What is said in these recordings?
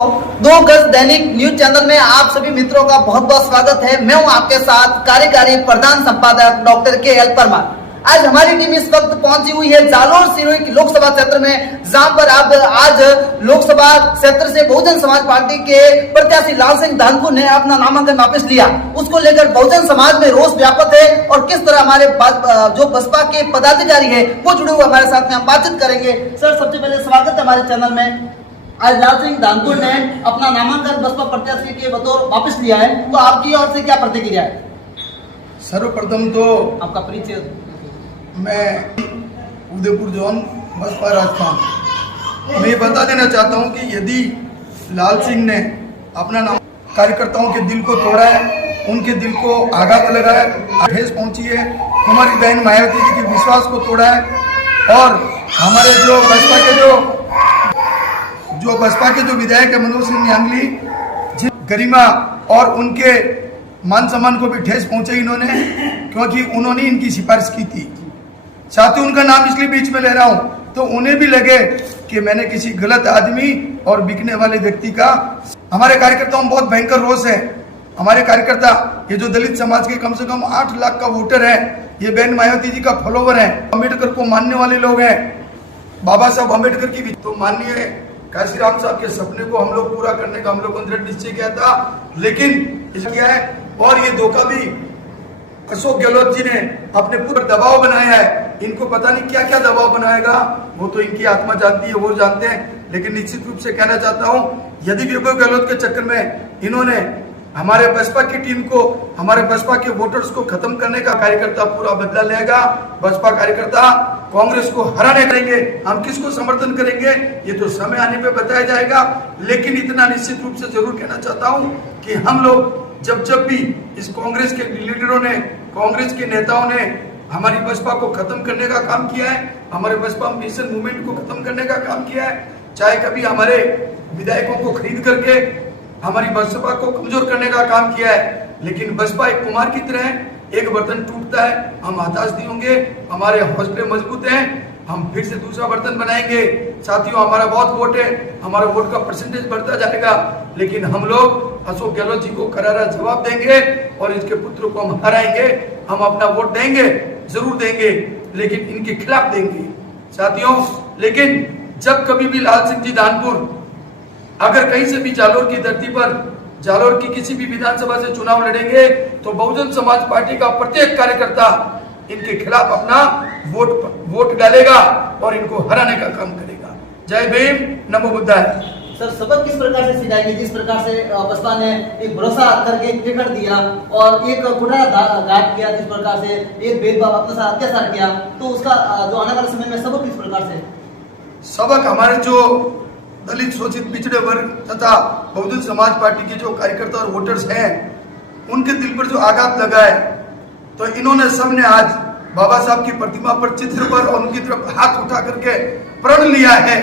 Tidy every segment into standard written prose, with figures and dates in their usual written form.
दो गज दैनिक news channel में आप सभी मित्रों का बहुत बहुत स्वागत है। मैं हूं आपके साथ कार्यकारी प्रधान संपादक डॉक्टर के.एल. परमार। आज हमारी टीम इस वक्त पहुंची हुई है जालोर सिरोही की लोकसभा क्षेत्र में, जहां पर अब आज लोकसभा क्षेत्र से बहुजन समाज पार्टी के प्रत्याशी लाल सिंह धानपुर ने अपना नामांकन वापस लिया। उसको लेकर बहुजन समाज में रोष व्याप्त है और किस तरह हमारे जो बसपा के पदाधिकारी है वो जुड़े हुए हमारे साथ में हम बातचीत करेंगे। सर, सबसे पहले स्वागत है हमारे चैनल में। आज लाल सिंह धानपुर ने अपना नामांकन बसपा प्रत्याशी के बतौर वापस लिया है, तो आपकी ओर से क्या प्रतिक्रिया है? सर्वप्रथम तो आपका परिचय। मैं उदयपुर जोन बसपा राजस्थान मैं बता देना चाहता हूं कि यदि लाल सिंह ने अपना नाम कार्यकर्ताओं के दिल को तोड़ा है, उनके दिल को आघात लगा है, ठेस पहुंची है, हमारी बहन मायावती जी के विश्वास को तोड़ा है और हमारे जो बसपा के जो विधायक है मनोज सिंह न्यांगली, जिन गरिमा और उनके मान सम्मान को भी ठेस पहुंचे इन्होंने, क्योंकि उन्होंने इनकी सिफारिश की थी। साथ ही उनका नाम इसलिए बीच में ले रहा हूं तो उन्हें भी लगे कि मैंने किसी गलत आदमी और बिकने वाले व्यक्ति का। हमारे कार्यकर्ताओं में बहुत भयंकर रोष है। हमारे कार्यकर्ता ये जो दलित समाज के कम से कम 8 लाख का वोटर है, ये बहन मायावती जी का फॉलोवर है, अम्बेडकर को मानने वाले लोग हैं, बाबा साहब अम्बेडकर की भी। तो माननीय काशीराम साहब के सपने को हम लोग पूरा करने का हम लोग दृढ़ निश्चय किया था, लेकिन किया है और ये धोखा भी अशोक गहलोत जी ने अपने पूरे दबाव बनाया है। इनको पता नहीं क्या क्या दबाव बनाएगा, वो तो इनकी आत्मा जानती है, वो जानते हैं। लेकिन निश्चित रूप से कहना चाहता हूं, यदि वैभव गहलोत के चक्कर में इन्होंने हमारे बसपा की टीम को, हमारे बसपा के वोटर्स को खत्म करने का, कार्यकर्ता पूरा बदला लेगा। बसपा कार्यकर्ता कांग्रेस को हराने करेंगे। हम किसको समर्थन करेंगे ये तो समय आने पे बताया जाएगा, लेकिन इतना निश्चित रूप से जरूर कहना चाहता हूं कि हम लोग जब भी इस कांग्रेस के लीडरों ने, कांग्रेस के नेताओं ने हमारी बसपा को खत्म करने का काम किया है, हमारे बसपा मिशन मूवमेंट को खत्म करने का काम किया है, चाहे कभी हमारे विधायकों को खरीद करके हमारी बसपा को कमजोर करने का काम किया है, लेकिन बसपा एक कुमार की तरह है, एक बर्तन टूटता है हम हताश नहीं होंगे, हमारे हौसले मजबूत हैं, हम फिर से दूसरा बर्तन बनाएंगे। साथियों, हमारा बहुत वोट है, हमारा वोट का परसेंटेज बढ़ता जाएगा, लेकिन हम लोग अशोक गहलोत जी को करारा जवाब देंगे और इसके पुत्र को हम हराएंगे। हम अपना वोट देंगे, जरूर देंगे, लेकिन इनके खिलाफ देंगे साथियों। लेकिन जब कभी भी लाल सिंह जी धानपुर अगर कहीं से भी जालोर की धरती पर, जालोर की किसी भी विधानसभा से चुनाव लड़ेंगे तो बहुजन समाज पार्टी का प्रत्येक कार्यकर्ता इनके खिलाफ अपना वोट डालेगा और इनको हराने का काम करेगा। जय भीम, नमो बुद्धाय। सर, सबक किस प्रकार से सिखाएंगे? जिस प्रकार से बसपा ने एक भरोसा करके एक टिकट दिया और एक घुटना घाट किया, जिस प्रकार से एक भेदभाव अपने साथ अत्याचार किया, तो उसका जो आने वाले समय में सबक किस प्रकार से? सबक हमारे जो दलित शोषित पिछड़े वर्ग तथा बहुजन समाज पार्टी के जो कार्यकर्ता और वोटर्स हैं, उनके दिल पर जो आघात लगा है, तो इन्होंने सबने आज बाबा साहब की प्रतिमा पर, चित्र पर और उनकी तरफ हाथ उठा करके प्रण लिया है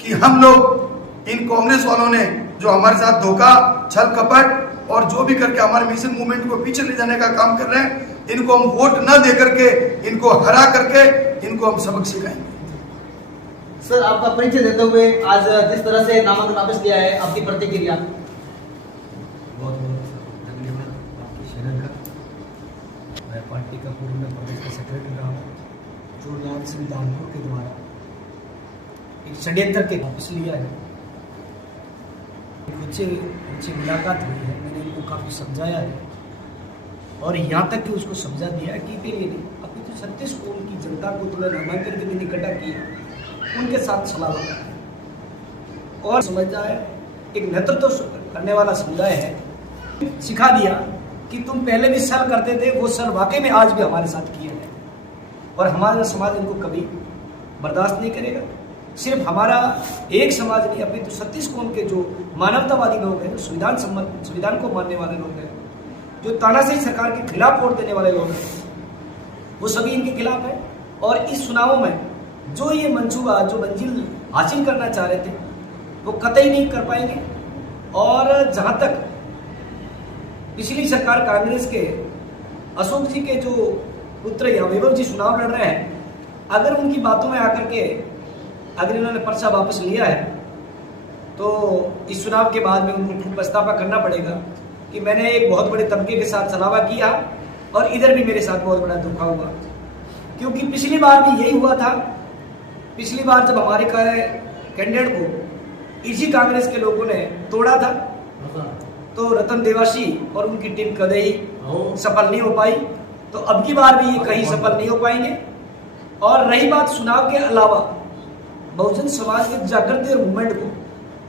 कि हम लोग इन कांग्रेस वालों ने जो हमारे साथ धोखा, छल कपट और जो भी करके हमारे मिशन मूवमेंट को पीछे ले जाने का काम कर रहे हैं, इनको हम वोट न दे करके, इनको हरा करके इनको हम सबक सिखाएंगे। सर, आपका परिचय देते हुए आज जिस तरह से नामांकन वापस लिया है, आपकी प्रतिक्रिया? बहुत बहुत धन्यवाद आपके चैनल का। मैं पार्टी का पूर्व में प्रदेश का सेक्रेटरी रहा हूँ, जो लाल सिंह धानपुर के द्वारा एक षड्यंत्र के वापस लिया है। उनसे मुलाकात हुई है, मैंने इनको काफ़ी समझाया है और यहाँ तक कि उसको समझा दिया है कि लिए नहीं, अभी तो 36 करोड़ की जनता को थोड़ा नामांकन के दिन इकट्ठा किया, उनके साथ सलाह होता है और समझता है एक नेतृत्व करने वाला समुदाय है। सिखा दिया कि तुम पहले भी सर करते थे, वो सर वाकई में आज भी हमारे साथ किए हैं और हमारा समाज इनको कभी बर्दाश्त नहीं करेगा। सिर्फ हमारा एक समाज नहीं, अभी तो 36 कौम के जो मानवतावादी लोग हैं, जो संविधान को मानने वाले लोग हैं, जो तानाशाही सरकार के खिलाफ वोट देने वाले लोग हैं, वो सभी इनके खिलाफ है। और इस चुनावों में जो ये मंसूबा, जो मंजिल हासिल करना चाह रहे थे, वो कतई नहीं कर पाएंगे। और जहाँ तक पिछली सरकार कांग्रेस के अशोक जी के जो पुत्र या वैभव जी चुनाव लड़ रहे हैं, अगर उनकी बातों में आकर के अगर इन्होंने पर्चा वापस लिया है तो इस चुनाव के बाद में उनको खूब पछतावा करना पड़ेगा कि मैंने एक बहुत बड़े तबके के साथ सलावा किया और इधर भी मेरे साथ बहुत बड़ा धोखा हुआ। क्योंकि पिछली बार भी यही हुआ था। पिछली बार जब हमारे कैंडिडेट को इसी कांग्रेस के लोगों ने तोड़ा था तो रतन देवासी और उनकी टीम कदे ही सफल नहीं हो पाई। तो अब की बार भी ये कहीं सफल नहीं हो पाएंगे। और रही बात चुनाव के अलावा बहुजन समाज के जागृति और मूवमेंट को,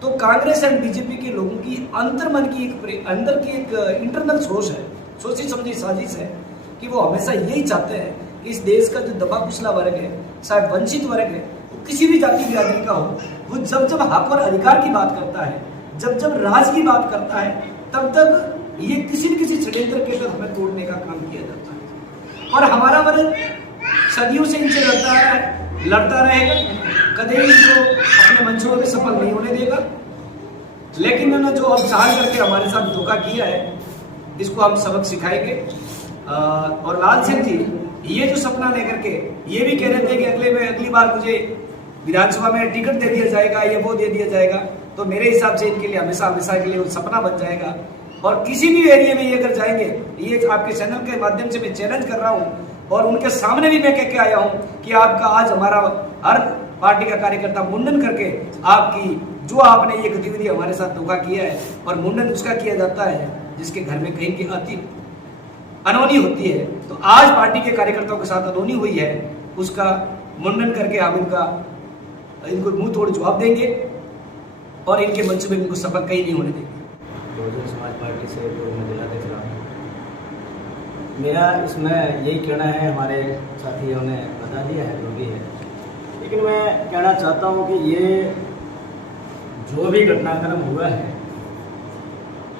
तो कांग्रेस एंड बीजेपी के लोगों की अंतर्मन की अंदर की एक इंटरनल सोच है, सोची समझी साजिश है कि वो हमेशा यही चाहते हैं कि इस देश का जो दबा कुचला वर्ग है, चाहे वंचित वर्ग है, वो किसी भी जाति बिरादरी का हो, वो जब जब हक और अधिकार की बात करता है, जब जब राज की बात करता है, तब तक ये किसी न किसी षड्यंत्र के तहत हमें तोड़ने का काम किया जाता है। और हमारा वर्ग सदियों से इनसे लड़ता रहेगा, कभी इसको अपने मंशों में सफल नहीं होने देगा। लेकिन उन्होंने जो अब चाल करके हमारे साथ धोखा किया है, इसको हम सबक सिखाएंगे। और लाल सिंह जी ये जो सपना लेकर के ये भी कह रहे थे कि अगली बार मुझे विधानसभा में टिकट दे दिया जाएगा या वो दे दिया जाएगा, तो मेरे हिसाब से इनके लिए हमेशा हमेशा के लिए वो सपना बन जाएगा। और किसी भी एरिया में ये अगर जाएंगे, ये आपके चैनल के माध्यम से मैं चैलेंज कर रहा हूँ और उनके सामने भी मैं कह के आया हूँ कि आपका आज हमारा हर पार्टी का कार्यकर्ता मुंडन करके आपकी जो आपने ये गतिविधि हमारे साथ धोखा किया है, और मुंडन उसका किया जाता है जिसके घर में कहीं की अति अनहोनी होती है, तो आज पार्टी के कार्यकर्ताओं के साथ अनहोनी हुई है, उसका मुंडन करके हम इनको मुंह तोड़ जवाब देंगे और इनके मंच में इनको सफल कहीं नहीं होने देंगे। बहुजन समाज पार्टी से मैं जिलाध्यक्ष रहा हूँ। मेरा इसमें यही कहना है, हमारे साथियों ने बता दिया है जो भी है, लेकिन मैं कहना चाहता हूँ कि ये जो भी घटनाक्रम हुआ है,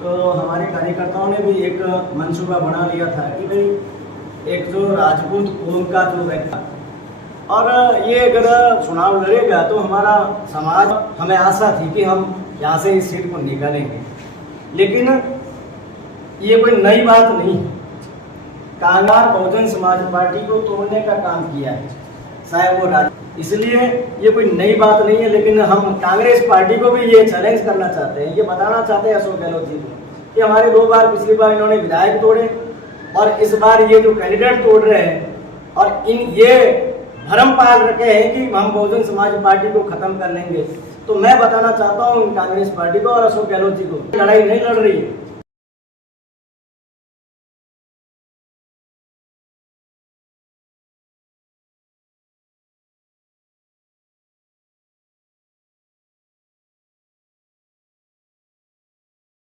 तो हमारे कार्यकर्ताओं ने भी एक मंसूबा बना लिया था कि भाई एक जो राजपूत कौम का जो व्यक्ति, और ये अगर चुनाव लड़ेगा तो हमारा समाज, हमें आशा थी कि हम यहाँ से इस सीट को निकालेंगे। लेकिन ये कोई नई बात नहीं है। कांग्रेस बहुजन समाज पार्टी को तोड़ने का काम किया है, चाहे वो इसलिए ये कोई नई बात नहीं है। लेकिन हम कांग्रेस पार्टी को भी ये चैलेंज करना चाहते हैं, ये बताना चाहते हैं अशोक गहलोत जी को कि हमारे 2 बार पिछली बार इन्होंने विधायक तोड़े और इस बार ये जो कैंडिडेट तोड़ रहे हैं, और ये भरम पाल रखे हैं कि हम बहुजन समाज पार्टी को खत्म कर लेंगे। तो मैं बताना चाहता हूँ कांग्रेस पार्टी को और अशोक गहलोत जी को, लड़ाई नहीं लड़ रही है,